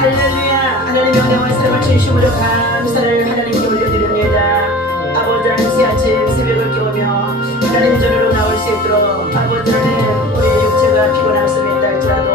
할렐루야. 하나님의 은혜와 사랑을 진심으로 감사를 하나님께 올려드립니다. 아버지 하나님 새 아침 새벽을 깨우며 하나님 전으로 나올 수 있도록 아버지 하나님 우리의 육체가 피곤함을 있다 할지라도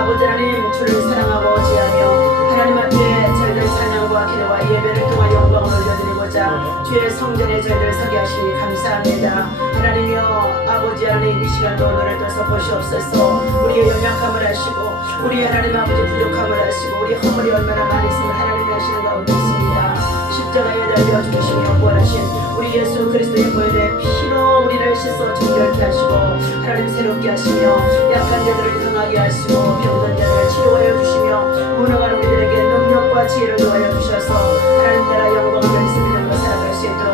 아버지 하나님 주를 사랑하고 지하며 하나님 앞에 저희들 찬양과 기도와 예배를 통하여 영광을 올려드리고자 주의 성전에 저희들 서게 하시니 감사합니다. 하나님이여 아버지 하나님 이 시간도 오늘을 떠서 보시옵소서. 우리의 연약함을 아시고 우리 하나님 아버지 부족함을 아시고 우리 허물이 얼마나 많이 있음을 하나님이 아시는 가운데 있습니다. 십자가에 달려 죽으시며 부활하신 우리 예수 그리스도의 보혈의 피로 우리를 씻어 정결케 하시고 하나님 새롭게 하시며 약한 자들을 강하게 하시고 병든 자들을 치료하여 주시며 무능한 우리들에게 능력과 지혜를 도하여 주셔서 하나님 나라 영광을 말씀드리며 살아갈 수 있도록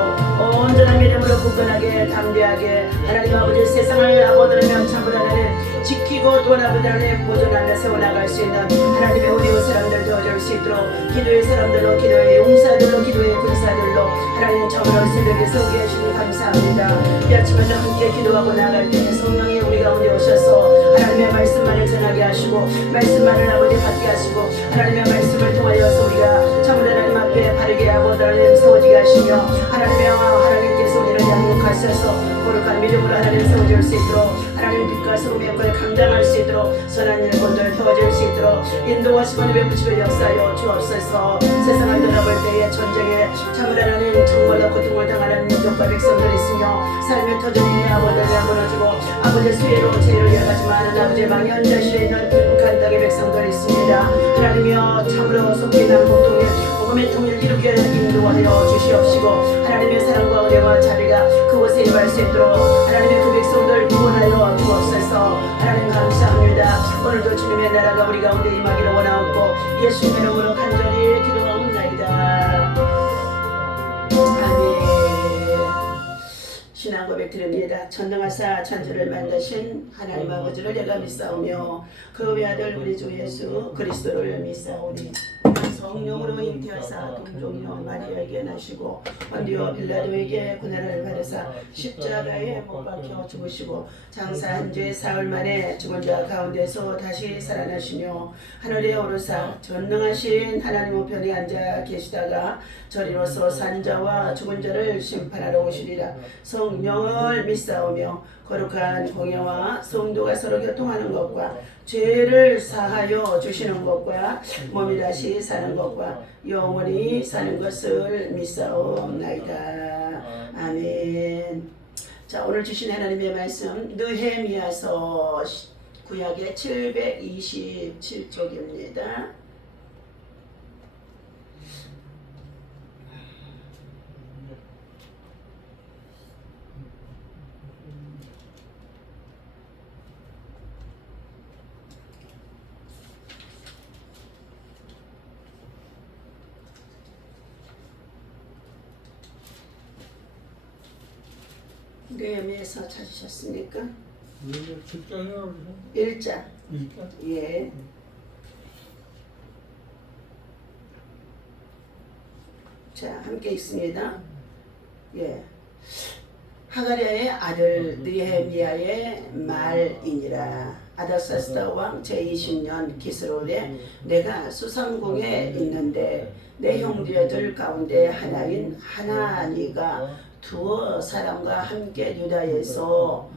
온전한 믿음으로 굳건하게 담대하게 하나님 아버지 세상을 아버지라면 참으로 하나님 지키고 또 아버지 하나님 보존하며 세워나갈 수 있는 하나님의 우리 사람들 도와줄 수 있도록 기도의 사람들로 기도의 용사들로 기도의 군사들로 하나님 참으로 새벽에 서게 하시니 감사합니다. 이 아침에는 함께 기도하고 나갈 때 성령이 우리 가운데 오셔서 하나님의 말씀만을 전하게 하시고 말씀만을 아버지 받게 하시고 하나님의 말씀을 통하여서 우리가 참으로 하나님 앞에 바르게 아버지 하나님 세워지게 하시며 하나님께서 우리를 양육하셔서 거룩한 믿음으로 하나님 세워줄 수 있도록 하나님 빛과 소금의 역할을 감당할 수 있도록 선한 일꾼들을 도와줄 수 있도록 인도하시고 베푸시고 역사하여 주옵소서. 세상을 돌아볼 때에 전쟁에 참으로 하나님 정말로 고통을 당하는 민족과 백성들이 있으며 삶의 터전이 아버지가 무너지고 아버지의 수혜로 죄를 여러가지 많은 아버지의 망연자실에 있는 북한 땅의 백성들이 있습니다. 하나님이여 참으로 속히 난 고통에 복음의 통일을 이루게 인도하여 주시옵시고 하나님의 사랑과 은혜와 자비가 그곳에 임할 수 있도록 하나님의 그 백성들 구원하여 주옵소서. 하나님 감사합니다. 오늘도 주님의 나라가 우리 가운데 임하기를 원하옵고 예수님의 이름으로 간절히 기도하옵나이다. 아멘. 신앙 고백 드립니다. 전능하사 천지를 만드신 하나님 아버지를 내가 믿사오며 그 외아들 우리 주 예수 그리스도를 믿사오니 성령으로 잉태하사 동정녀 마리아에게 나시고 본디오 빌라도에게 고난을 받으사 십자가에 못 박혀 죽으시고 장사한 지 사흘 만에 죽은 자 가운데서 다시 살아나시며 하늘에 오르사 전능하신 하나님 우편에 앉아 계시다가 저리로서 산 자와 죽은 자를 심판하러 오시리라. 성령을 믿사오며 거룩한 공예와 성도가 서로 교통하는 것과 죄를 사하여 주시는 것과 몸이 다시 사는 것과 영원히 사는 것을 믿사옵나이다. 아멘. 자, 오늘 주신 하나님의 말씀 느헤미야서 구약의 727쪽입니다. 느헤미야서 찾으셨습니까? 1장. 예. 자, 함께 있습니다. 예. 하가랴의 아들 느헤미야의 말이니라. 아닥사스다 왕 제20년 기스롤에 내가 수상궁에 있는데 내 형제들 가운데 하나인 하나니가 두어 사람과 함께 유다에서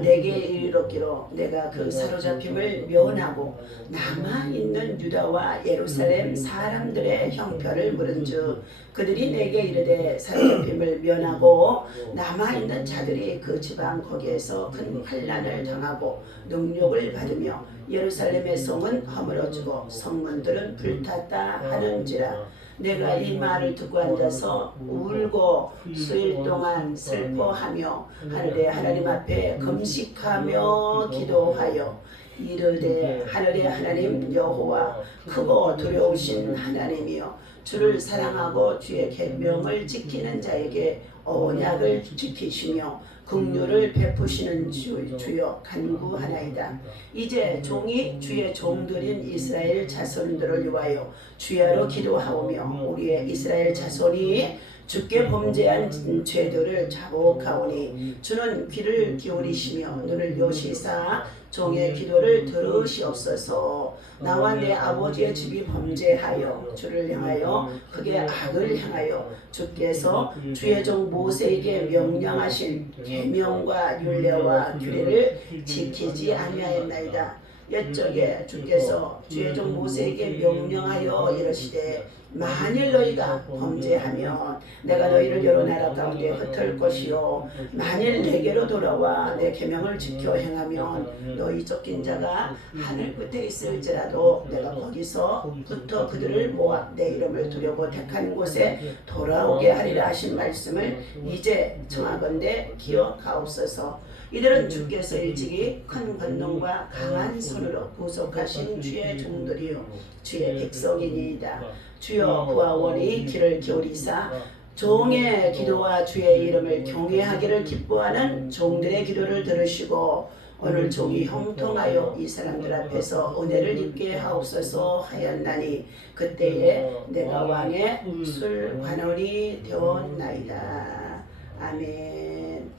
내게 이르기로 내가 그 사로잡힘을 면하고 남아있는 유다와 예루살렘 사람들의 형편을 물은즉 그들이 내게 이르되 사로잡힘을 면하고 남아있는 자들이 그 지방 거기에서 큰 환난을 당하고 능욕을 받으며 예루살렘의 성은 허물어지고 성문들은 불탔다 하는지라. 내가 이 말을 듣고 앉아서 울고 수일 동안 슬퍼하며 하늘의 하나님 앞에 금식하며 기도하여 이르되 하늘의 하나님 여호와 크고 두려우신 하나님이여 주를 사랑하고 주의 계명을 지키는 자에게 언약을 지키시며 긍휼을 베푸시는 주여 간구하나이다. 이제 종이 주의 종들인 이스라엘 자손들을 위하여 주야로 기도하오며 우리의 이스라엘 자손이 주께 범죄한 죄들을 자복하오니 주는 귀를 기울이시며 눈을 여시사 종의 기도를 들으시옵소서. 나와 내 아버지의 집이 범죄하여 주를 향하여 크게 악을 향하여 주께서 주의 종 모세에게 명령하신 계명과 율례와 규례를 지키지 아니하였나이다. 옛적에 주께서 주의 종 모세에게 명령하여 이르시되 만일 너희가 범죄하면 내가 너희를 여러 나라 가운데 흩을 것이요 만일 내게로 돌아와 내 계명을 지켜 행하면 너희 쫓긴 자가 하늘 끝에 있을지라도 내가 거기서부터 그들을 모아 내 이름을 두려고 택한 곳에 돌아오게 하리라 하신 말씀을 이제 청하건대 기억하옵소서. 이들은 주께서 일찍이 큰 권능과 강한 손으로 구속하신 주의 종들이요 주의 백성이니이다. 주여 그와 원이 귀를 기울이사 종의 기도와 주의 이름을 경외하기를 기뻐하는 종들의 기도를 들으시고 오늘 종이 형통하여 이 사람들 앞에서 은혜를 입게 하옵소서 하였나니 그때에 내가 왕의 술관원이 되었나이다. 아멘.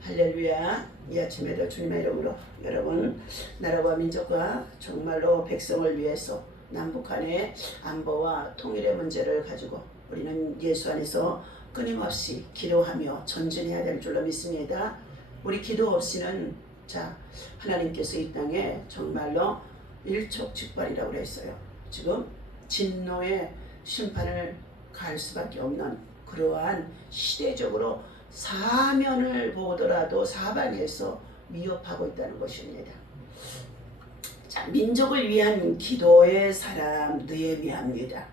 할렐루야. 이 아침에도 주님의 이름으로 여러분 나라와 민족과 정말로 백성을 위해서 남북한의 안보와 통일의 문제를 가지고 우리는 예수 안에서 끊임없이 기도하며 전진해야 될 줄로 믿습니다. 우리 기도 없이는 하나님께서 이 땅에 정말로 일촉즉발이라고 그랬어요. 지금 진노의 심판을 가할 수밖에 없는 그러한 시대적으로 사면을 보더라도 사방에서 위협하고 있다는 것입니다. 민족을 위한 기도의 사람 느헤미야입니다.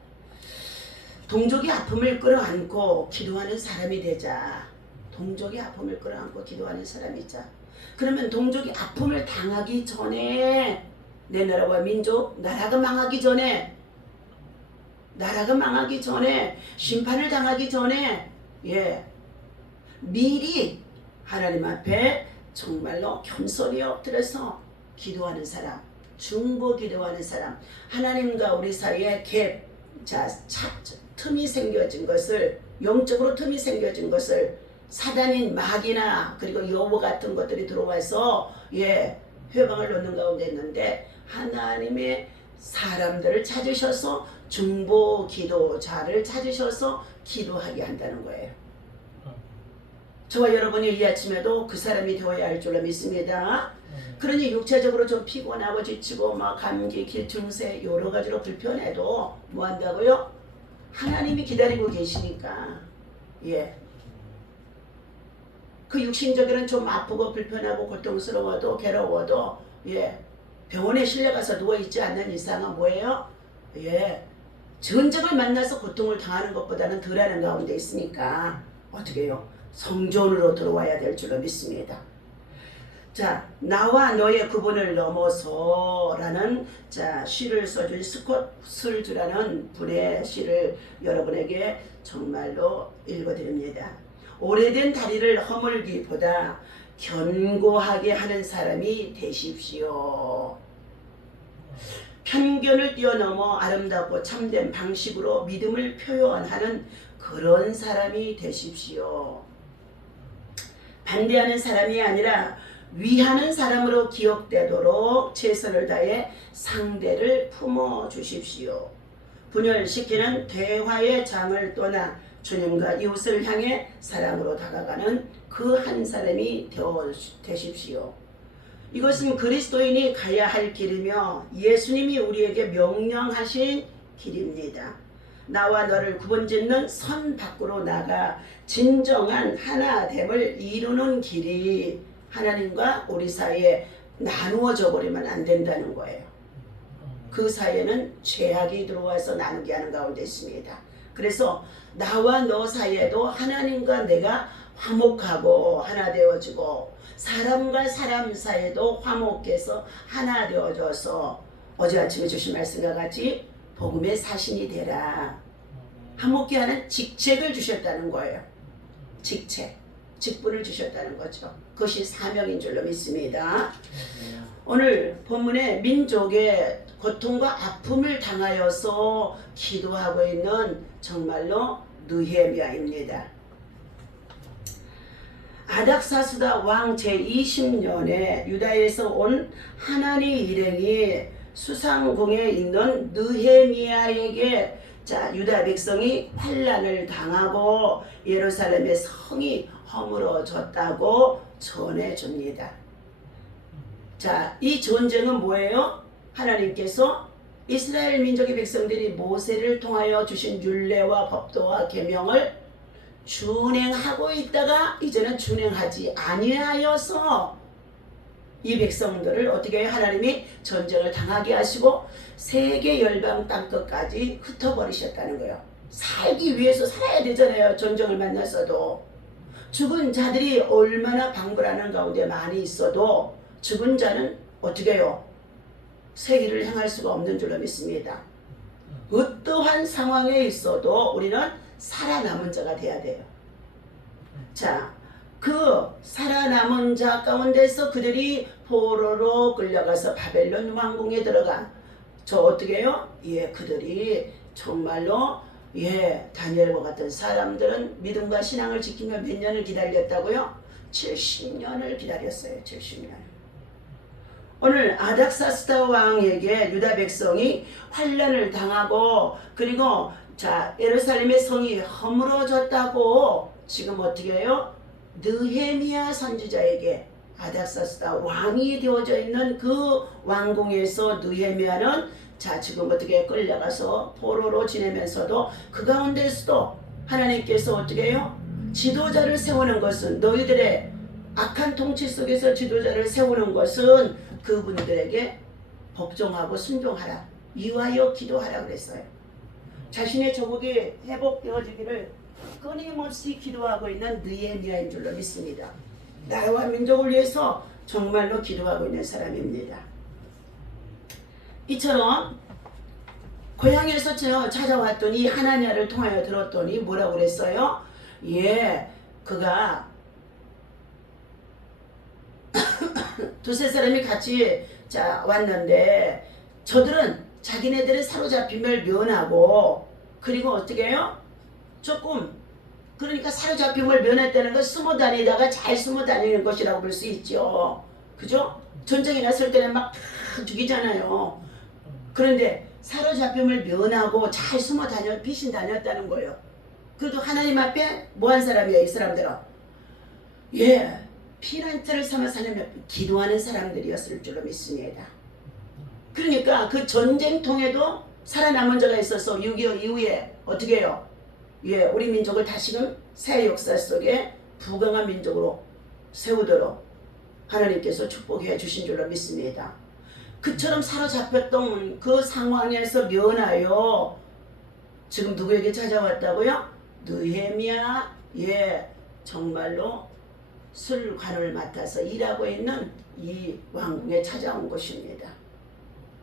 동족이 아픔을 끌어안고 기도하는 사람이 되자. 동족이 아픔을 끌어안고 기도하는 사람이자. 그러면 동족이 아픔을 당하기 전에 내 나라와 민족, 나라가 망하기 전에 심판을 당하기 전에 미리 하나님 앞에 정말로 겸손히 엎드려서 기도하는 사람, 중보 기도하는 사람, 하나님과 우리 사이에 틈이 생겨진 것을, 영적으로 틈이 생겨진 것을 사단인 마귀나 그리고 여우 같은 것들이 들어와서 회방을 놓는 가운데 있는데 하나님의 사람들을 찾으셔서 중보 기도자를 찾으셔서 기도하게 한다는 거예요. 저와 여러분이 이 아침에도 그 사람이 되어야 할 줄로 믿습니다. 그러니 육체적으로 좀 피곤하고 지치고 감기, 기증세 여러 가지로 불편해도 뭐 한다고요? 하나님이 기다리고 계시니까 그 육신적으로는 좀 아프고 불편하고 고통스러워도 괴로워도 병원에 실려가서 누워있지 않는 이상은 뭐예요? 전쟁을 만나서 고통을 당하는 것보다는 덜하는 가운데 있으니까 어떻게 해요? 성전으로 들어와야 될 줄로 믿습니다. 나와 너의 구분을 넘어서 라는 시를 써준 스콧 술주라는 분의 시를 여러분에게 정말로 읽어드립니다. 오래된 다리를 허물기보다 견고하게 하는 사람이 되십시오. 편견을 뛰어넘어 아름답고 참된 방식으로 믿음을 표현하는 그런 사람이 되십시오. 반대하는 사람이 아니라 위하는 사람으로 기억되도록 최선을 다해 상대를 품어주십시오. 분열시키는 대화의 장을 떠나 주님과 이웃을 향해 사랑으로 다가가는 그 한 사람이 되십시오. 이것은 그리스도인이 가야 할 길이며 예수님이 우리에게 명령하신 길입니다. 나와 너를 구분짓는 선 밖으로 나가 진정한 하나됨을 이루는 길이 하나님과 우리 사이에 나누어져 버리면 안 된다는 거예요. 그 사이에는 죄악이 들어와서 나누게 하는 가운데 있습니다. 그래서 나와 너 사이에도 하나님과 내가 화목하고 하나 되어지고 사람과 사람 사이에도 화목해서 하나 되어져서 어제 아침에 주신 말씀과 같이 복음의 사신이 되라. 화목케 하는 직책을 주셨다는 거예요. 직분을 주셨다는 거죠. 그것이 사명인 줄로 믿습니다. 오늘 본문에 민족의 고통과 아픔을 당하여서 기도하고 있는 정말로 느헤미야입니다. 아닥사스다 왕 제20년에 유다에서 온 하나니 일행이 수상궁에 있는 느헤미야에게 자 유다 백성이 환난을 당하고 예루살렘의 성이 허물어졌다고 전해줍니다. 자, 이 전쟁은 뭐예요? 하나님께서 이스라엘 민족의 백성들이 모세를 통하여 주신 율례와 법도와 계명을 준행하고 있다가 이제는 준행하지 아니하여서 이 백성들을 어떻게 해요? 하나님이 전쟁을 당하게 하시고 세계 열방 땅끝까지 흩어버리셨다는 거예요. 살기 위해서 살아야 되잖아요. 전쟁을 만났어도. 죽은 자들이 얼마나 방불하는 가운데 많이 있어도 죽은 자는 어떻게 해요? 세기를 행할 수가 없는 줄로 믿습니다. 어떠한 상황에 있어도 우리는 살아남은 자가 돼야 돼요. 자, 그 살아남은 자 가운데서 그들이 포로로 끌려가서 바벨론 왕궁에 들어가. 저 어떻게 해요? 예, 그들이 정말로 다니엘과 같은 사람들은 믿음과 신앙을 지키며 몇 년을 기다렸다고요? 70년을 기다렸어요. 70년. 오늘 아닥사스다 왕에게 유다 백성이 환난을 당하고 그리고 자 예루살렘의 성이 허물어졌다고 지금 어떻게 해요? 느헤미야 선지자에게 아닥사스다 왕이 되어져 있는 그 왕궁에서 느헤미야는 자 지금 어떻게 끌려가서 포로로 지내면서도 그 가운데서도 하나님께서 어떻게 해요? 지도자를 세우는 것은 너희들의 악한 통치 속에서 지도자를 세우는 것은 그분들에게 복종하고 순종하라. 위하여 기도하라 그랬어요. 자신의 조국이 회복되어지기를 끊임없이 기도하고 있는 느헤미야인 줄로 믿습니다. 나라와 민족을 위해서 정말로 기도하고 있는 사람입니다. 이처럼 고향에서 찾아왔더니 하나냐를 통하여 들었더니 뭐라고 그랬어요? 예, 그가 두세 사람이 같이 자 왔는데 저들은 자기네들의 사로잡힘을 면하고 그리고 어떻게 해요? 조금 그러니까 사로잡힘을 면했다는 건 숨어 다니다가 잘 숨어 다니는 것이라고 볼 수 있죠. 그죠? 전쟁이 났을 때는 막 다 죽이잖아요. 그런데 사로잡힘을 면하고 잘 숨어 피신 다녔다는 거예요. 그래도 하나님 앞에 뭐한 사람이에요? 이 사람들은 예 피난처를 삼아서 하나님 앞에 기도하는 사람들이었을 줄로 믿습니다. 그러니까 그 전쟁통에도 살아남은 자가 있어서 6.25 이후에 어떻게 해요? 예, 우리 민족을 다시금 새 역사 속에 부강한 민족으로 세우도록 하나님께서 축복해 주신 줄로 믿습니다. 그처럼 사로잡혔던 그 상황에서 면하여 지금 누구에게 찾아왔다고요? 느헤미야 예 정말로 술관을 맡아서 일하고 있는 이 왕궁에 찾아온 것입니다.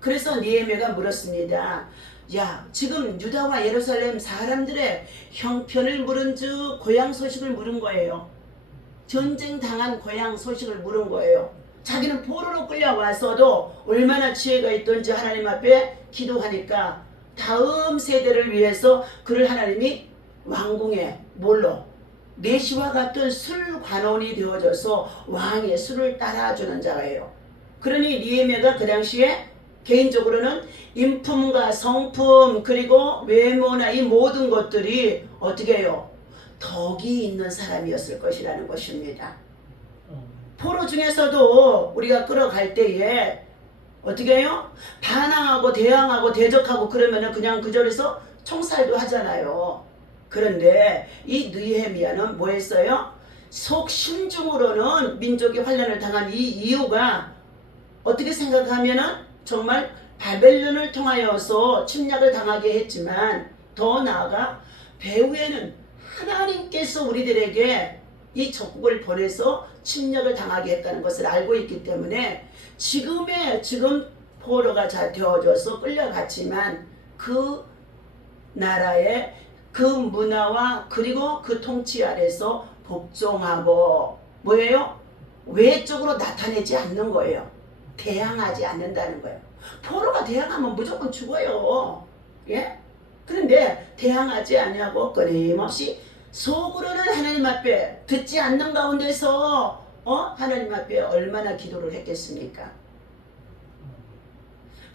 그래서 느헤미야가 물었습니다. 야 지금 유다와 예루살렘 사람들의 형편을 물은 즉 고향 소식을 물은 거예요. 전쟁 당한 고향 소식을 물은 거예요. 자기는 포로로 끌려와서도 얼마나 지혜가 있던지 하나님 앞에 기도하니까 다음 세대를 위해서 그를 하나님이 왕궁에 뭘로 메시와 같은 술관원이 되어져서 왕의 술을 따라주는 자예요. 그러니 느헤미야가 그 당시에 개인적으로는 인품과 성품 그리고 외모나 이 모든 것들이 어떻게 해요? 덕이 있는 사람이었을 것이라는 것입니다. 포로 중에서도 우리가 끌어갈 때에 어떻게 해요? 반항하고 대항하고 대적하고 그러면은 그냥 그 자리에서 총살도 하잖아요. 그런데 이 느헤미야는 뭐 했어요? 속심중으로는 민족이 환난을 당한 이 이유가 어떻게 생각하면은 정말 바벨론을 통하여서 침략을 당하게 했지만 더 나아가 배후에는 하나님께서 우리들에게 이 적국을 보내서 침략을 당하게 했다는 것을 알고 있기 때문에 지금 포로가 되어져서 끌려갔지만 그 나라의 그 문화와 그리고 그 통치 아래서 복종하고 뭐예요? 외적으로 나타내지 않는 거예요. 대항하지 않는다는 거예요. 포로가 대항하면 무조건 죽어요. 예? 그런데 대항하지 아니하고 끊임없이 속으로는 하나님 앞에 듣지 않는 가운데서 하나님 앞에 얼마나 기도를 했겠습니까?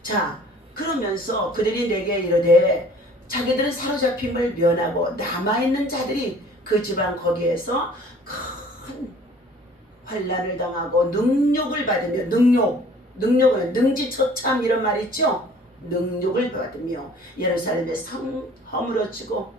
자, 그러면서 그들이 내게 이르되 자기들은 사로잡힘을 면하고 남아있는 자들이 그 지방 거기에서 큰 환난을 당하고 능욕을 받으며, 능욕은 능지처참 이런 말 있죠. 능욕을 받으며 예루살렘의 성 허물어지고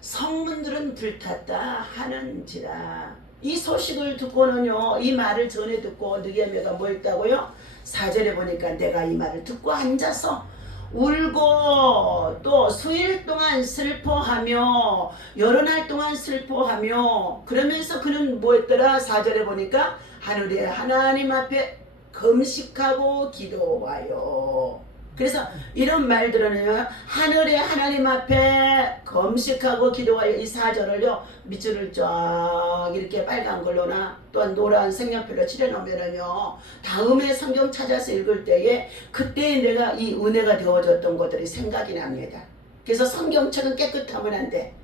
성문들은 불탔다 하는지라. 이 소식을 듣고는요, 이 말을 전해 듣고 느헤미야가 뭐 했다고요? 4절에 보니까 내가 이 말을 듣고 앉아서 울고 또 수일 동안 슬퍼하며 여러 날 동안 슬퍼하며 그러면서 그는 뭐 했더라? 4절에 보니까 하늘의 하나님 앞에 금식하고 기도하여. 그래서 이런 말들은요, 하늘의 하나님 앞에 금식하고 기도하여, 이 4절을요 밑줄을 쫙 이렇게 빨간 걸로나 또한 노란 색연필로 칠해놓으면요 다음에 성경 찾아서 읽을 때에 그때 내가 이 은혜가 되어졌던 것들이 생각이 납니다. 그래서 성경책은 깨끗하면 안 돼.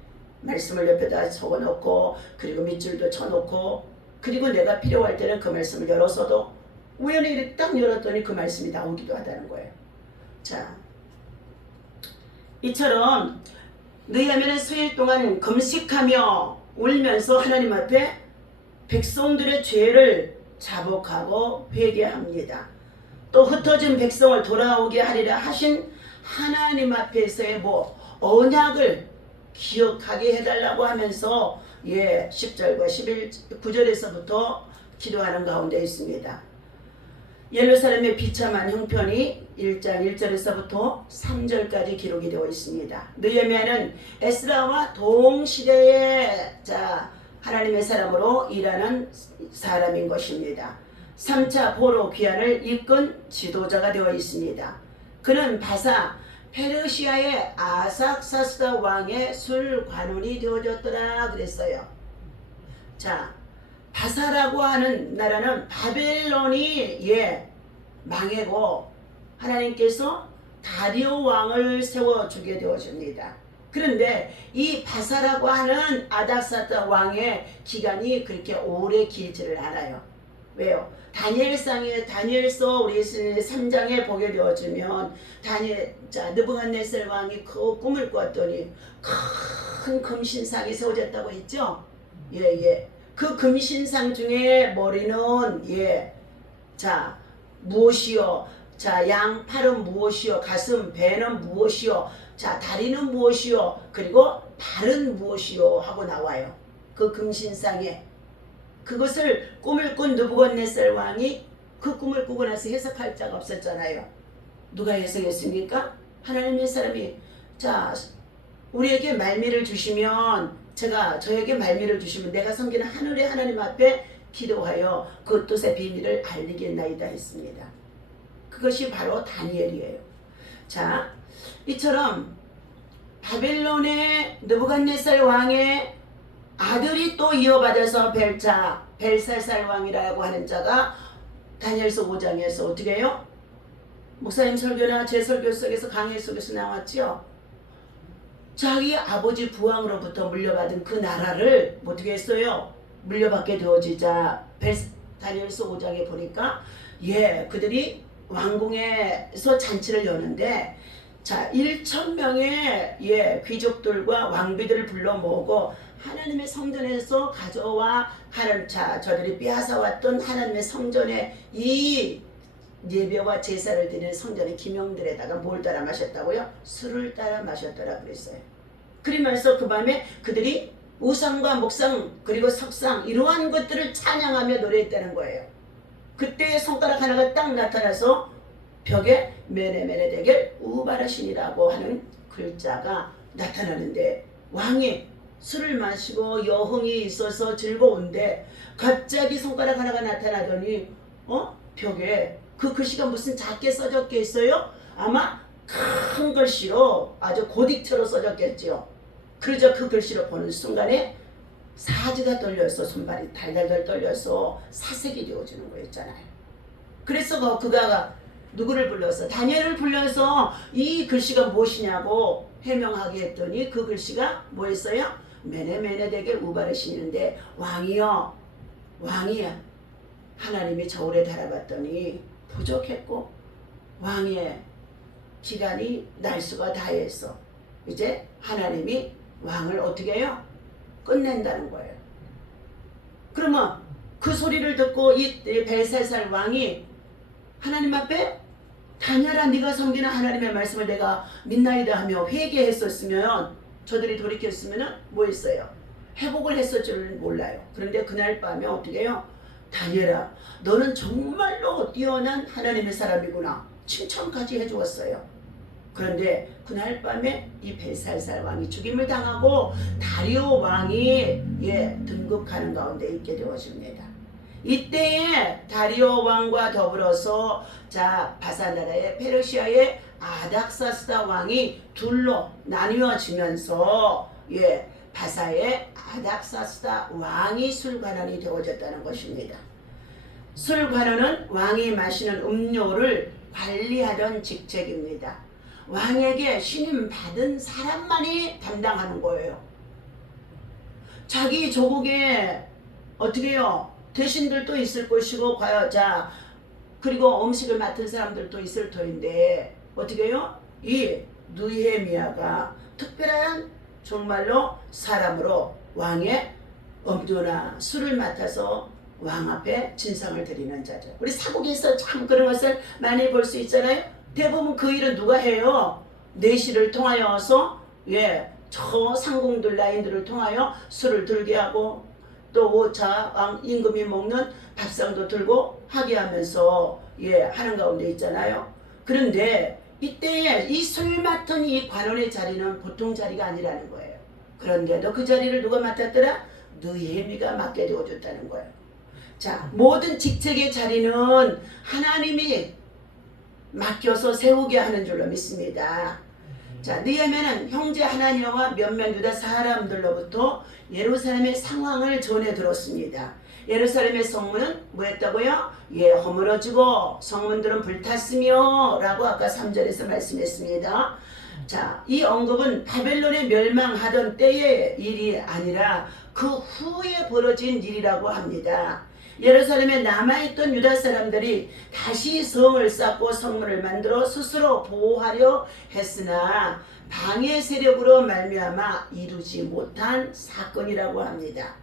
말씀을 옆에다 적어놓고 그리고 밑줄도 쳐놓고 그리고 내가 필요할 때는 그 말씀을 열어서도 우연히 딱 열었더니 그 말씀이 나오기도 하다는 거예요. 자, 이처럼 느헤미야는 수일 동안 금식하며 울면서 하나님 앞에 백성들의 죄를 자복하고 회개합니다. 또 흩어진 백성을 돌아오게 하리라 하신 하나님 앞에서의 언약을 기억하게 해달라고 하면서 10절과 9절에서부터 기도하는 가운데 있습니다. 예루살렘의 비참한 형편이 1장 1절에서부터 3절까지 기록이 되어 있습니다. 느헤미야는 에스라와 동시대에 하나님의 사람으로 일하는 사람인 것입니다. 3차 포로 귀환을 이끈 지도자가 되어 있습니다. 그는 바사 페르시아의 아삭사스다 왕의 술관원이 되어졌더라 그랬어요. 자, 바사라고 하는 나라는 바벨론이 망하고 하나님께서 다리오 왕을 세워주게 되어집니다. 그런데 이 바사라고 하는 아닥사타 왕의 기간이 그렇게 오래 길지를 않아요. 왜요? 다니엘서 우리 3장에 보게 되어지면 느부갓네살 왕이 그 꿈을 꿨더니 큰 금신상이 세워졌다고 했죠. 그 금신상 중에 머리는 무엇이요? 양 팔은 무엇이요? 가슴 배는 무엇이요? 다리는 무엇이요? 그리고 발은 무엇이요? 하고 나와요. 그 금신상에. 그것을 꿈을 꾼 느부갓네살 왕이 그 꿈을 꾸고 나서 해석할 자가 없었잖아요. 누가 해석했습니까? 하나님의 사람이 우리에게 말미를 주시면 저에게 말미를 주시면 내가 섬기는 하늘의 하나님 앞에 기도하여 그 뜻의 비밀을 알리겠나이다 했습니다. 그것이 바로 다니엘이에요. 이처럼 바벨론의 느부갓네살 왕의 아들이 또 이어받아서 벨사살 왕이라고 하는 자가 다니엘서 5장에서 어떻게 해요? 목사님 설교나 제 설교 속에서 강의 속에서 나왔죠. 자기 아버지 부왕으로부터 물려받은 그 나라를 어떻게 했어요? 물려받게 되어지자 다니엘서 5장에 보니까 그들이 왕궁에서 잔치를 여는데 1,000명의 귀족들과 왕비들을 불러 모으고 하나님의 성전에서 가져와 저들이 빼앗아왔던 하나님의 성전에 이 예배와 제사를 드리는 성전의 기명들에다가 뭘 따라 마셨다고요? 술을 따라 마셨더라 그랬어요. 그러면서 그 밤에 그들이 우상과 목상 그리고 석상 이러한 것들을 찬양하며 노래했다는 거예요. 그때 손가락 하나가 딱 나타나서 벽에 메네메네데겔 우바르신이라고 하는 글자가 나타나는데 왕이 술을 마시고 여흥이 있어서 즐거운데 갑자기 손가락 하나가 나타나더니 벽에 그 글씨가 무슨 작게 써졌겠어요? 아마 큰 글씨로 아주 고딕체로 써졌겠죠. 그러자 그 글씨를 보는 순간에 사지가 떨려서 손발이 달달달 떨려서 사색이 되어지는 거였잖아요. 그래서 그가 누구를 불러서 다니엘을 불러서 이 글씨가 무엇이냐고 해명하게 했더니 그 글씨가 뭐였어요? 메네메네되게 우바르시는데 왕이요, 왕이 하나님이 저울에 달아봤더니 부족했고 왕의 기간이 날수가 다해서 이제 하나님이 왕을 어떻게 해요? 끝낸다는 거예요. 그러면 그 소리를 듣고 이 벨사살 왕이 하나님 앞에 다니엘아, 네가 섬기는 하나님의 말씀을 내가 믿나이다 하며 회개했었으면, 저들이 돌이켰으면 뭐 했어요? 회복을 했을 줄은 몰라요. 그런데 그날 밤에 어떻게 해요? 다니엘아, 너는 정말로 뛰어난 하나님의 사람이구나, 칭찬까지 해주었어요. 그런데 그날 밤에 이 벨살살 왕이 죽임을 당하고 다리오 왕이 등극하는 가운데 있게 되어집니다. 이때에 다리오 왕과 더불어서 바사나라의 페르시아의 아닥사스다 왕이 둘로 나뉘어지면서 바사의 아닥사스다 왕이 술관원이 되어졌다는 것입니다. 술관원은 왕이 마시는 음료를 관리하던 직책입니다. 왕에게 신임 받은 사람만이 담당하는 거예요. 자기 조국에 어떻게 해요? 대신들도 있을 것이고, 그리고 음식을 맡은 사람들도 있을 터인데 어떻게 해요? 이 느헤미야가 특별한 정말로 사람으로 왕의 음료나 술을 맡아서 왕 앞에 진상을 드리는 자죠. 우리 사복에서 참 그런 것을 많이 볼 수 있잖아요. 대부분 그 일은 누가 해요? 내시를 통하여서 저 상공들 라인들을 통하여 술을 들게 하고, 또 왕 임금이 먹는 밥상도 들고 하게 하면서 하는 가운데 있잖아요. 그런데 이때에 이 술 맡은 이 관원의 자리는 보통 자리가 아니라는 거예요. 그런데도 그 자리를 누가 맡았더라? 느헤미가 맡게 되어줬다는 거예요. 모든 직책의 자리는 하나님이 맡겨서 세우게 하는 줄로 믿습니다. 느헤미야는 형제 하나니아와 몇몇 유다 사람들로부터 예루살렘의 상황을 전해 들었습니다. 예루살렘의 성문은 뭐였다고요? 허물어지고 성문들은 불탔으며 라고 아까 3절에서 말씀했습니다. 이 언급은 바벨론에 멸망하던 때의 일이 아니라 그 후에 벌어진 일이라고 합니다. 예루살렘에 남아있던 유다 사람들이 다시 성을 쌓고 성문을 만들어 스스로 보호하려 했으나 방해 세력으로 말미암아 이루지 못한 사건이라고 합니다.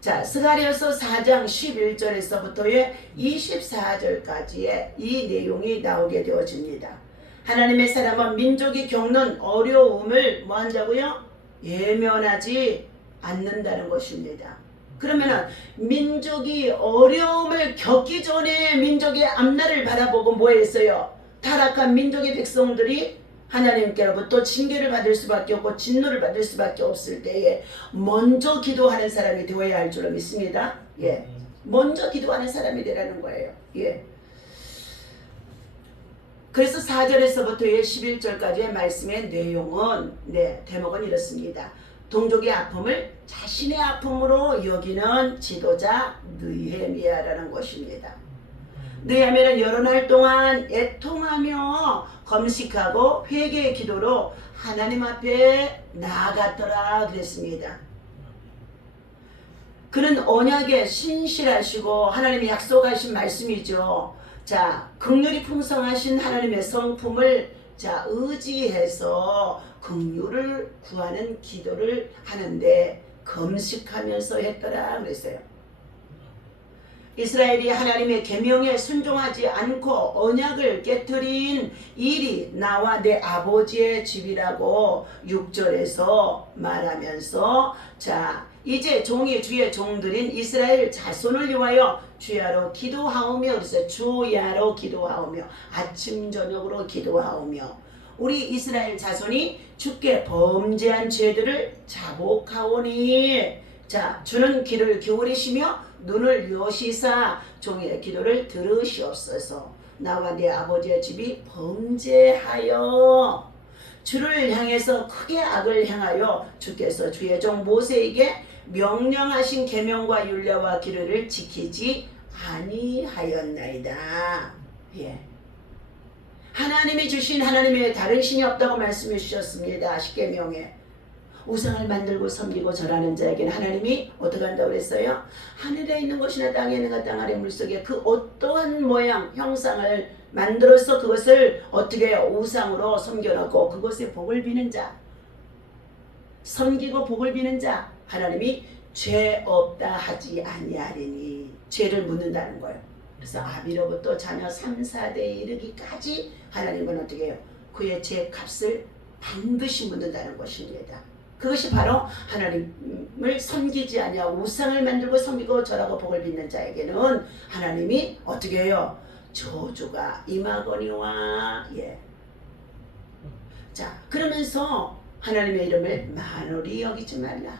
스가랴서 4장 11절에서부터의 24절까지의 이 내용이 나오게 되어집니다. 하나님의 사람은 민족이 겪는 어려움을 뭐 한다고요? 예면하지 않는다는 것입니다. 그러면은 민족이 어려움을 겪기 전에 민족의 앞날을 바라보고 뭐 했어요? 타락한 민족의 백성들이 하나님께로부터 징계를 받을 수밖에 없고 진노를 받을 수밖에 없을 때에 먼저 기도하는 사람이 되어야 할 줄로 믿습니다. 먼저 기도하는 사람이 되라는 거예요. 그래서 4절에서부터 11절까지의 말씀의 내용은 대목은 이렇습니다. 동족의 아픔을 자신의 아픔으로 여기는 지도자 느헤미야라는 것입니다. 느헤미야는 여러 날 동안 애통하며 검식하고 회개의 기도로 하나님 앞에 나아갔더라 그랬습니다. 그는 언약에 신실하시고 하나님이 약속하신 말씀이죠. 긍휼이 풍성하신 하나님의 성품을 의지해서 긍휼을 구하는 기도를 하는데 검식하면서 했더라 그랬어요. 이스라엘이 하나님의 계명에 순종하지 않고 언약을 깨뜨린 일이 나와 내 아버지의 집이라고 6절에서 말하면서 이제 종이 주의 종들인 이스라엘 자손을 위하여 주야로 기도하오며 그랬어요. 주야로 기도하오며 아침 저녁으로 기도하오며 우리 이스라엘 자손이 주께 범죄한 죄들을 자복하오니 주는 귀를 기울이시며 눈을 여시사 종의 기도를 들으시옵소서. 나와 내 아버지의 집이 범죄하여 주를 향해서 크게 악을 행하여 주께서 주의 종 모세에게 명령하신 계명과 율례와 기르를 지키지 아니하였나이다. 하나님이 주신 하나님의 다른 신이 없다고 말씀해 주셨습니다. 십계명에 우상을 만들고 섬기고 절하는 자에게는 하나님이 어떻게 한다고 그랬어요? 하늘에 있는 것이나 땅에 있는 것, 땅 아래 물속에 그 어떠한 모양 형상을 만들어서 그것을 어떻게 우상으로 섬겨놓고 그것에 복을 비는 자, 섬기고 복을 비는 자, 하나님이 죄 없다 하지 아니하리니, 죄를 묻는다는 거예요. 그래서 아비로부터 자녀 3, 4대에 이르기까지 하나님은 어떻게 해요? 그의 죄 값을 반드시 묻는다는 것입니다. 그것이 바로 하나님을 섬기지 아니하고 우상을 만들고 섬기고 절하고 복을 빚는 자에게는 하나님이 어떻게 해요? 저주가 임하거니와. 예. 자, 그러면서 하나님의 이름을 만홀히 여기지 말라.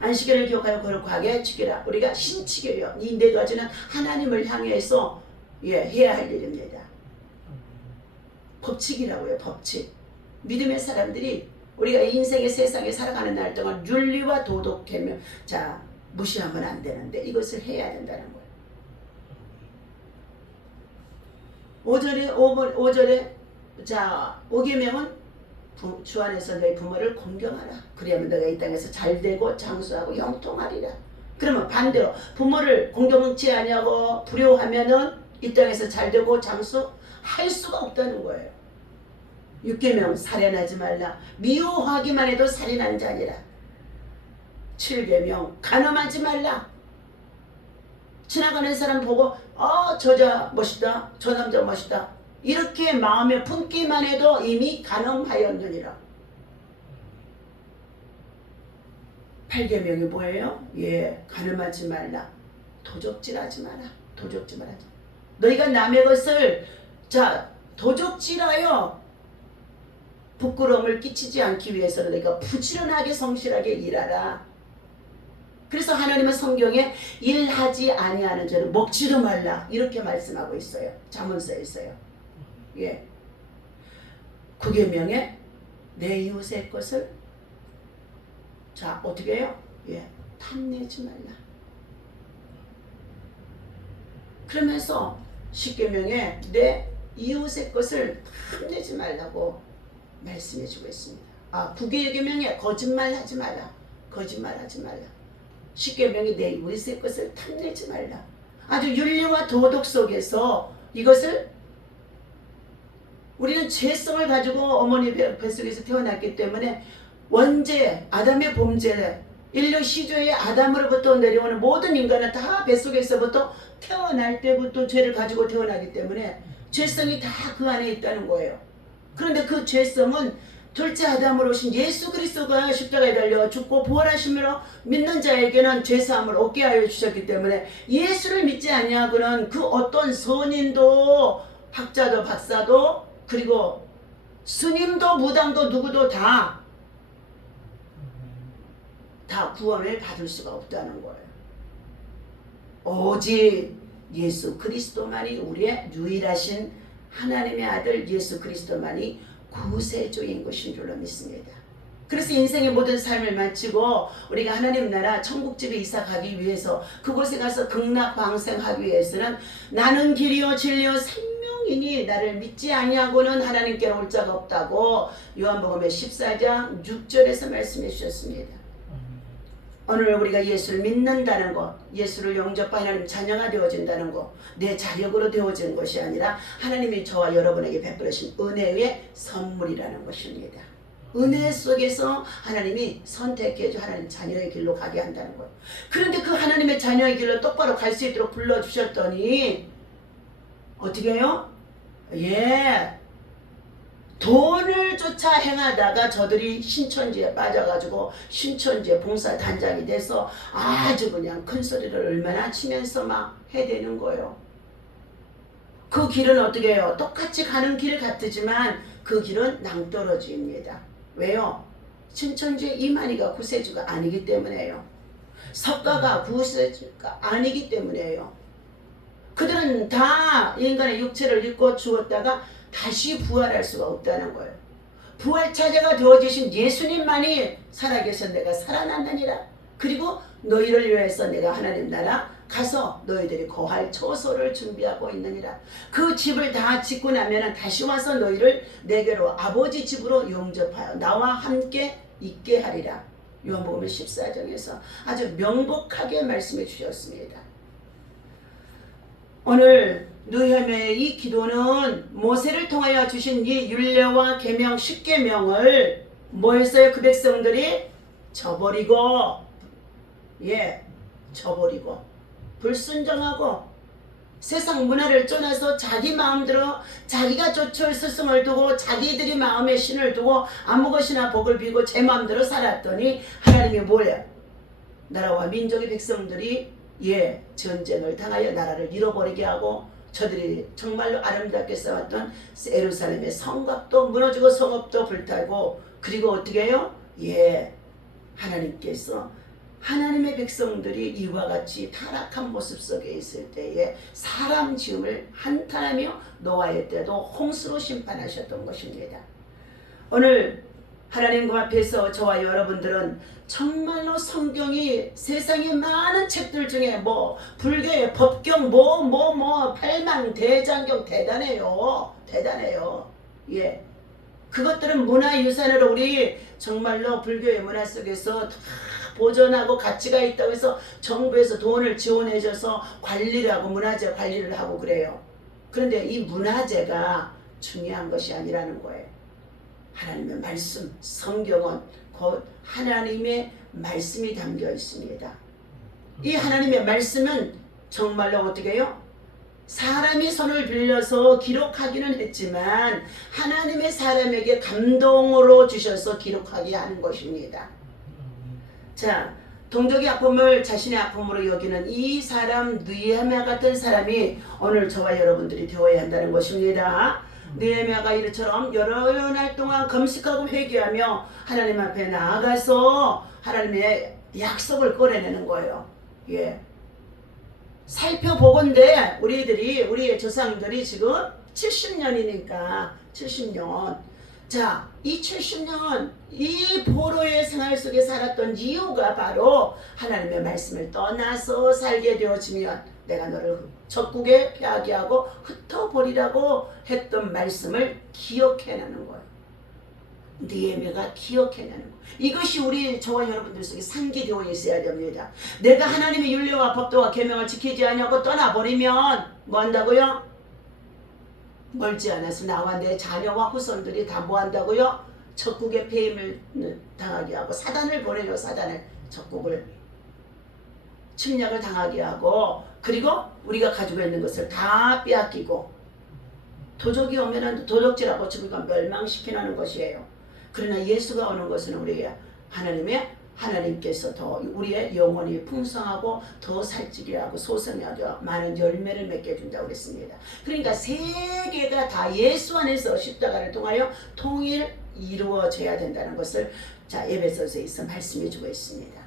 안식일을 기억하여 거룩하게 지키라. 우리가 신치교요. 이 네 가지는 하나님을 향해서 해야 할 일입니다. 법칙이라고요. 법칙. 믿음의 사람들이 우리가 인생의 세상에 살아가는 날 동안 윤리와 도덕 계명, 자, 무시하면 안 되는데 이것을 해야 된다는 거예요. 5절에 자, 5계명은 주 안에서 너희 부모를 공경하라. 그래야만 너희가 이 땅에서 잘되고 장수하고 형통하리라. 그러면 반대로 부모를 공경치 아니하고 불효하면은 이 땅에서 잘되고 장수할 수가 없다는 거예요. 6계명 살인하지 말라. 미워하기만 해도 살인한 자니라. 7계명 간음하지 말라. 지나가는 사람 보고 저 여자 멋있다, 저 남자 멋있다, 이렇게 마음에 품기만 해도 이미 간음하였느니라. 8계명이 뭐예요? 간음하지 말라. 도적질하지 마라. 도적질 말하지. 너희가 남의 것을 도적질하여 부끄러움을 끼치지 않기 위해서는 너희가 부지런하게 성실하게 일하라. 그래서 하나님은 성경에 일하지 아니하는 자는 먹지도 말라 이렇게 말씀하고 있어요. 자문서에 있어요. 9계명에 내 이웃의 것을 어떻게 해요? 탐내지 말라. 그러면서 10계명에 내 이웃의 것을 탐내지 말라고 말씀해주고 있습니다. 9계명에 거짓말하지 말라. 거짓말하지 말라. 10계명이 내 이웃의 것을 탐내지 말라. 아주 윤리와 도덕 속에서 이것을, 우리는 죄성을 가지고 어머니 뱃속에서 태어났기 때문에 원죄, 아담의 범죄, 인류 시조의 아담으로부터 내려오는 모든 인간은 다 뱃속에서부터 태어날 때부터 죄를 가지고 태어나기 때문에 죄성이 다 그 안에 있다는 거예요. 그런데 그 죄성은 둘째 아담으로 오신 예수 그리스도가 십자가에 달려 죽고 부활하심으로 믿는 자에게는 죄사함을 얻게 하여 주셨기 때문에 예수를 믿지 아니하고는 그 어떤 선인도 학자도 박사도 그리고 스님도 무당도 누구도 다 구원을 받을 수가 없다는 거예요. 오직 예수 그리스도만이 우리의 유일하신 하나님의 아들 예수 그리스도만이 구세주인 것인 줄로 믿습니다. 그래서 인생의 모든 삶을 마치고 우리가 하나님 나라 천국집에 이사 가기 위해서 그곳에 가서 극락방생하기 위해서는 나는 길이요 진리요 생명이니 나를 믿지 아니하고는 하나님께로 올 자가 없다고 요한복음의 14장 6절에서 말씀해 주셨습니다. 오늘 우리가 예수를 믿는다는 것, 예수를 영접한 하나님 자녀가 되어진다는 것, 내 자력으로 되어진 것이 아니라 하나님이 저와 여러분에게 베풀으신 은혜의 선물이라는 것입니다. 은혜 속에서 하나님이 선택해 줘 하나님 자녀의 길로 가게 한다는 거예요. 그런데 그 하나님의 자녀의 길로 똑바로 갈 수 있도록 불러주셨더니 어떻게 해요? 돈을 쫓아 행하다가 저들이 신천지에 빠져가지고 신천지에 봉사단장이 돼서 아주 그냥 큰 소리를 얼마나 치면서 막 해대는 거예요. 그 길은 어떻게 해요? 똑같이 가는 길 같지만 그 길은 낭떠러지입니다. 왜요? 신천지의 이만희가 구세주가 아니기 때문에요. 석가가 구세주가 아니기 때문에요. 그들은 다 인간의 육체를 입고 죽었다가 다시 부활할 수가 없다는 거예요. 부활차자가 되어주신 예수님만이 살아계신 내가 살아났느니라. 그리고 너희를 위해서 내가 하나님 나라 가서 너희들이 거할 처소를 준비하고 있느니라. 그 집을 다 짓고 나면 다시 와서 너희를 내게로 아버지 집으로 용접하여 나와 함께 있게 하리라. 요한복음 14장에서 아주 명복하게 말씀해 주셨습니다. 오늘 느헤미야의 이 기도는 모세를 통하여 주신 이 율례와 계명 10계명을 뭐 했어요? 그 백성들이 저버리고 저버리고 불순종하고 세상 문화를 떠나서 자기 마음대로 자기가 쫓을 스승을 두고 자기들이 마음에 신을 두고 아무 것이나 복을 비고 제 마음대로 살았더니 하나님이 뭐예요? 나라와 민족의 백성들이 전쟁을 당하여 나라를 잃어버리게 하고 저들이 정말로 아름답게 쌓았던 예루살렘의 성곽도 무너지고 성읍도 불타고 그리고 어떻게 해요? 하나님께서 하나님의 백성들이 이와 같이 타락한 모습 속에 있을 때에 사람 지음을 한탄하며 노아의 때도 홍수로 심판하셨던 것입니다. 오늘 하나님 앞에서 저와 여러분들은 정말로 성경이 세상의 많은 책들 중에 불교의 법경 팔망대장경 대단해요. 그것들은 문화유산으로 우리 정말로 불교의 문화 속에서 다 보존하고 가치가 있다고 해서 정부에서 돈을 지원해줘서 관리를 하고 문화재 관리를 하고 그래요. 그런데 이 문화재가 중요한 것이 아니라는 거예요. 하나님의 말씀, 성경은 곧 하나님의 말씀이 담겨 있습니다. 이 하나님의 말씀은 정말로 어떻게 해요? 사람이 손을 빌려서 기록하기는 했지만 하나님의 사람에게 감동으로 주셔서 기록하게 하는 것입니다. 자, 동족의 아픔을 자신의 아픔으로 여기는 이 사람 느헤미야 같은 사람이 오늘 저와 여러분들이 되어야 한다는 것입니다. 느헤미야가 이처럼 여러 날 동안 금식하고 회개하며 하나님 앞에 나아가서 하나님의 약속을 꺼내내는 거예요. 살펴보건대 우리의 조상들이 지금 70년이니까 70년. 자, 이 70년 이 포로의 생활 속에 살았던 이유가 바로 하나님의 말씀을 떠나서 살게 되어지면 내가 너를 적국에 패하게 하고 흩어버리라고 했던 말씀을 기억해내는 거예요. 느헤미야가 기억해내는 거예요. 이것이 저와 여러분들 속에 상기되어 있어야 됩니다. 내가 하나님의 율례와 법도와 계명을 지키지 않냐고 떠나버리면 뭐 한다고요? 멀지 않아서 나와 내 자녀와 후손들이 다 뭐 한다고요? 적국의 패임을 당하게 하고 사단을 보내요. 사단을 적국을 침략을 당하게 하고 그리고 우리가 가지고 있는 것을 다 빼앗기고 도적이 오면은 도적질하고 지금 멸망시키는 것이에요. 그러나 예수가 오는 것은 우리의 하나님께서 더 우리의 영혼이 풍성하고 더 살찌게 하고 소성하게 많은 열매를 맺게 해준다고 그랬습니다. 그러니까 세계가 다 예수 안에서 십자가를 통하여 통일 이루어져야 된다는 것을 에베소서에서 말씀해 주고 있습니다.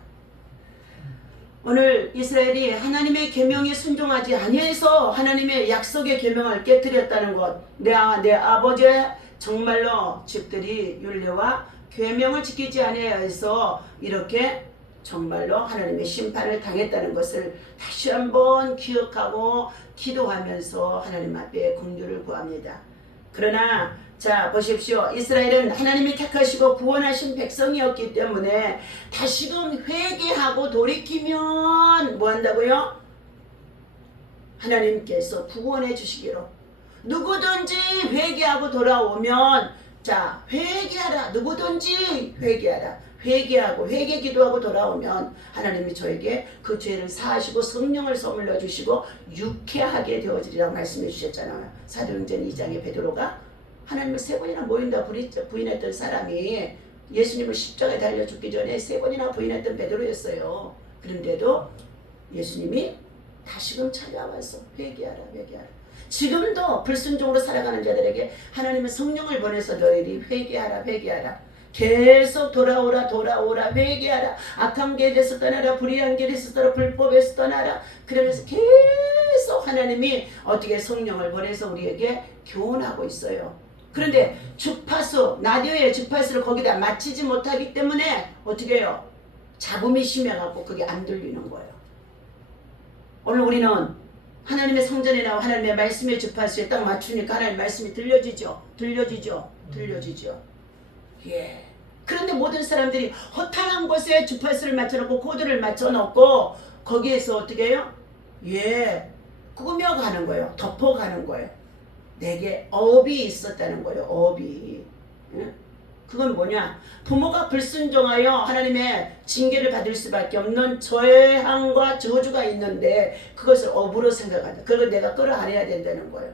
오늘 이스라엘이 하나님의 계명에 순종하지 아니해서 하나님의 약속의 계명을 깨뜨렸다는 것, 내 아버지의 정말로 집들이 율례와 계명을 지키지 아니해서 이렇게 정말로 하나님의 심판을 당했다는 것을 다시 한번 기억하고 기도하면서 하나님 앞에 긍휼을 구합니다. 그러나 자 보십시오. 이스라엘은 하나님이 택하시고 구원하신 백성이었기 때문에 다시금 회개하고 돌이키면 뭐 한다고요? 하나님께서 구원해 주시기로. 누구든지 회개하고 돌아오면 회개하라. 누구든지 회개하라. 회개하고 회개 기도하고 돌아오면 하나님이 저에게 그 죄를 사하시고 성령을 선물로 주시고 유쾌하게 되어지리라고 말씀해 주셨잖아요. 사도행전 2장에 베드로가 하나님을 3번이나 모인다 부인했던 사람이 예수님을 십자가에 달려 죽기 전에 3번이나 부인했던 베드로였어요. 그런데도 예수님이 다시금 찾아와서 회개하라. 지금도 불순종으로 살아가는 자들에게 하나님의 성령을 보내서 너희들이 회개하라. 계속 돌아오라 회개하라. 악한 길에서 떠나라. 불의한 길에서 떠나라. 불법에서 떠나라. 그러면서 계속 하나님이 어떻게 성령을 보내서 우리에게 교훈하고 있어요. 그런데 주파수, 라디오의 주파수를 거기다 맞추지 못하기 때문에 어떻게 해요? 잡음이 심해갖고 그게 안 들리는 거예요. 오늘 우리는 하나님의 성전에 나와 하나님의 말씀의 주파수에 딱 맞추니까 하나님의 말씀이 들려지죠. 예. 그런데 모든 사람들이 허탄한 곳에 주파수를 맞춰놓고 코드를 맞춰놓고 거기에서 어떻게 해요? 예. 꾸며가는 거예요. 덮어가는 거예요. 내게 업이 있었다는 거예요. 업이. 예? 그건 뭐냐? 부모가 불순종하여 하나님의 징계를 받을 수밖에 없는 죄함과 저주가 있는데 그것을 업으로 생각한다. 그걸 내가 끌어안아야 된다는 거예요.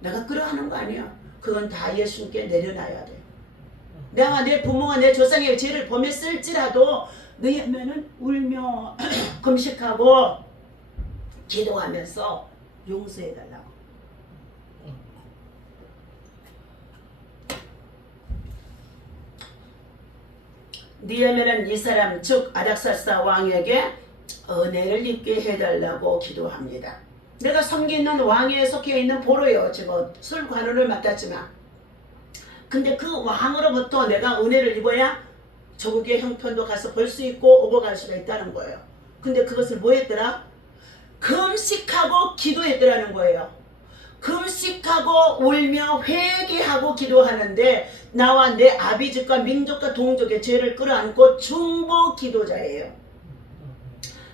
내가 끌어안는 거 아니야. 그건 다 예수님께 내려놔야 돼. 내가 내 부모가 내 조상의 죄를 범했을지라도 너희면은 울며 금식하고 기도하면서 용서해달라고. 느헤미야는 이 사람 즉 아닥사스다 왕에게 은혜를 입게 해달라고 기도합니다. 내가 섬기는 왕에 속해 있는 보로요. 지금 술 관원을 맡았지만 근데 그 왕으로부터 내가 은혜를 입어야 조국의 형편도 가서 볼 수 있고 오고 갈 수가 있다는 거예요. 근데 그것을 뭐 했더라? 금식하고 기도했더라는 거예요. 금식하고 울며 회개하고 기도하는데 나와 내 아비집과 민족과 동족의 죄를 끌어안고 중보 기도자예요.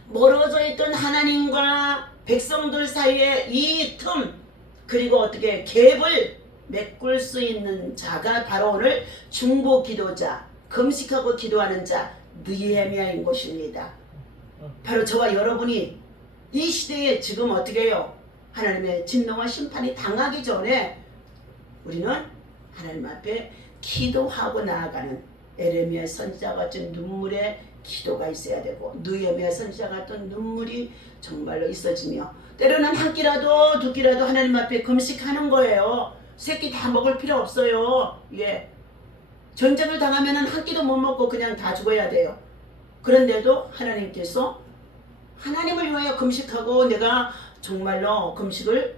멀어져 있던 하나님과 백성들 사이에 이 틈 그리고 어떻게 갭을 메꿀 수 있는 자가 바로 오늘 중보 기도자, 금식하고 기도하는 자 느헤미야인 것입니다. 바로 저와 여러분이 이 시대에 지금 어떻게 해요? 하나님의 진노와 심판이 당하기 전에 우리는 하나님 앞에 기도하고 나아가는 에레미야 선지자 같은 눈물의 기도가 있어야 되고 느헤미야 선지자 같은 눈물이 정말로 있어지며 때로는 한 끼라도 두 끼라도 하나님 앞에 금식하는 거예요. 새끼 다 먹을 필요 없어요. 예. 전쟁을 당하면 한 끼도 못 먹고 그냥 다 죽어야 돼요. 그런데도 하나님께서 하나님을 위하여 금식하고 내가 정말로 금식을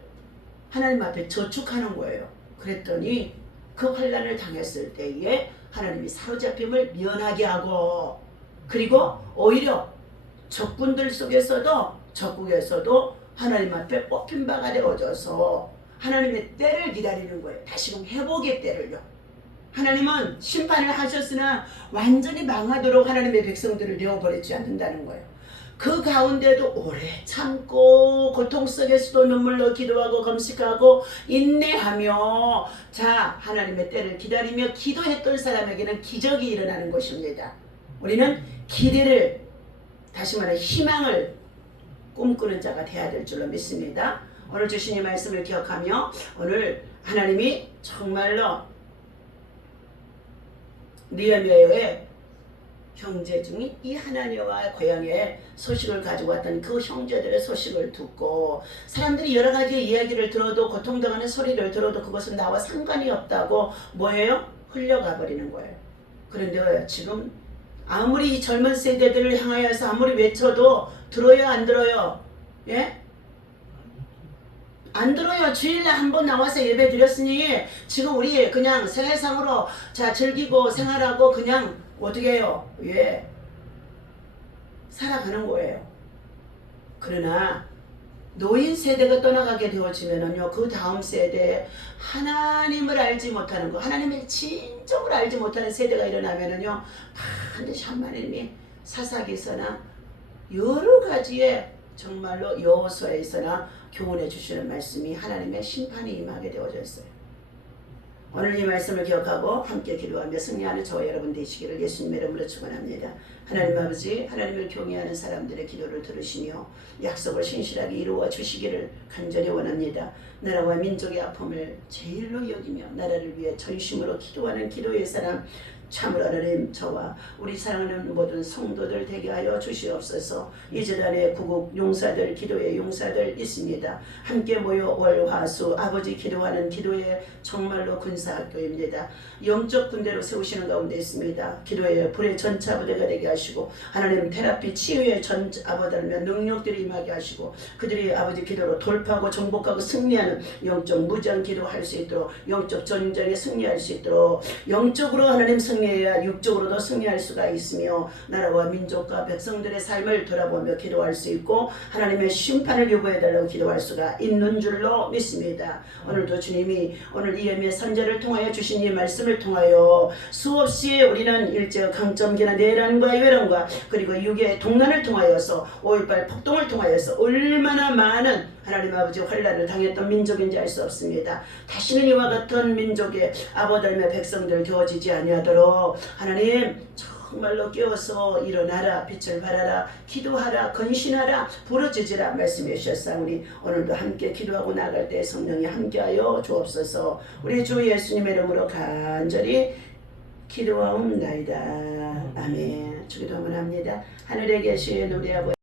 하나님 앞에 저축하는 거예요. 그랬더니 그 환난을 당했을 때에 하나님이 사로잡힘을 면하게 하고 그리고 오히려 적군들 속에서도 적국에서도 하나님 앞에 뽑힌 바가 되어져서 하나님의 때를 기다리는 거예요. 다시금 회복의 때를요. 하나님은 심판을 하셨으나 완전히 망하도록 하나님의 백성들을 내어버리지 않는다는 거예요. 그 가운데도 오래 참고 고통 속에서도 눈물로 기도하고 금식하고 인내하며 자 하나님의 때를 기다리며 기도했던 사람에게는 기적이 일어나는 것입니다. 우리는 기대를 다시 말해 희망을 꿈꾸는 자가 되어야 될 줄로 믿습니다. 오늘 주신 이 말씀을 기억하며 오늘 하나님이 정말로 느헤미야의 형제 중에 이 하나니와 고향에 소식을 가지고 왔던 그 형제들의 소식을 듣고 사람들이 여러 가지 이야기를 들어도 고통당하는 소리를 들어도 그것은 나와 상관이 없다고 뭐예요? 흘려가 버리는 거예요. 그런데 지금 아무리 이 젊은 세대들을 향하여서 아무리 외쳐도 들어요 안 들어요? 예? 안 들어요. 주일날 한번 나와서 예배 드렸으니 지금 우리 그냥 생활상으로 자 즐기고 생활하고 그냥 어떻게 해요? 예. 살아가는 거예요. 그러나 노인 세대가 떠나가게 되어지면은요, 그 다음 세대에 하나님을 알지 못하는 거, 하나님의 진정을 알지 못하는 세대가 일어나면은요, 반드시 하나님이 사사기서나 여러 가지의 정말로 여호수아에서나 교훈해 주시는 말씀이 하나님의 심판이 임하게 되어져 있어요. 오늘 이 말씀을 기억하고 함께 기도하며 승리하는 저와 여러분 되시기를 예수님의 이름으로 축원합니다. 하나님 아버지, 하나님을 경외하는 사람들의 기도를 들으시며 약속을 신실하게 이루어 주시기를 간절히 원합니다. 나라와 민족의 아픔을 제일로 여기며 나라를 위해 전심으로 기도하는 기도의 사람 참으로 하나님 저와 우리 사랑하는 모든 성도들 되게 하여 주시옵소서. 이 재단에 구국 용사들 기도의 용사들 있습니다. 함께 모여 월화수 아버지 기도하는 기도의 정말로 군사학교입니다. 영적 군대로 세우시는 가운데 있습니다. 기도의 불의 전차부대가 되게 하시고 하나님 테라피 치유의 전차부대라며 능력들이 임하게 하시고 그들이 아버지 기도로 돌파하고 정복하고 승리하는 영적 무장 기도할 수 있도록 영적 전쟁에 승리할 수 있도록 영적으로 하나님 승리 승리해야 육적으로도 승리할 수가 있으며 나라와 민족과 백성들의 삶을 돌아보며 기도할 수 있고 하나님의 심판을 요구해달라고 기도할 수가 있는 줄로 믿습니다. 오늘도 주님이 오늘 이에미야 선제를 통하여 주신 이 말씀을 통하여 수없이 우리는 일제 강점기나 내란과 외란과 그리고 육의 동난을 통하여서 5.18 폭동을 통하여서 얼마나 많은 하나님 아버지 환난을 당했던 민족인지 알 수 없습니다. 다시는 이와 같은 민족의 아버지의 백성들 되어지지 아니하도록 하나님 정말로 깨워서 일어나라, 빛을 발하라, 기도하라, 건신하라, 부르짖으라 말씀해 주셨사오니 오늘도 함께 기도하고 나갈 때 성령이 함께하여 주옵소서. 우리 주 예수님의 이름으로 간절히 기도하옵나이다. 아멘. 주기도문 합니다. 하늘에 계신 우리 아버지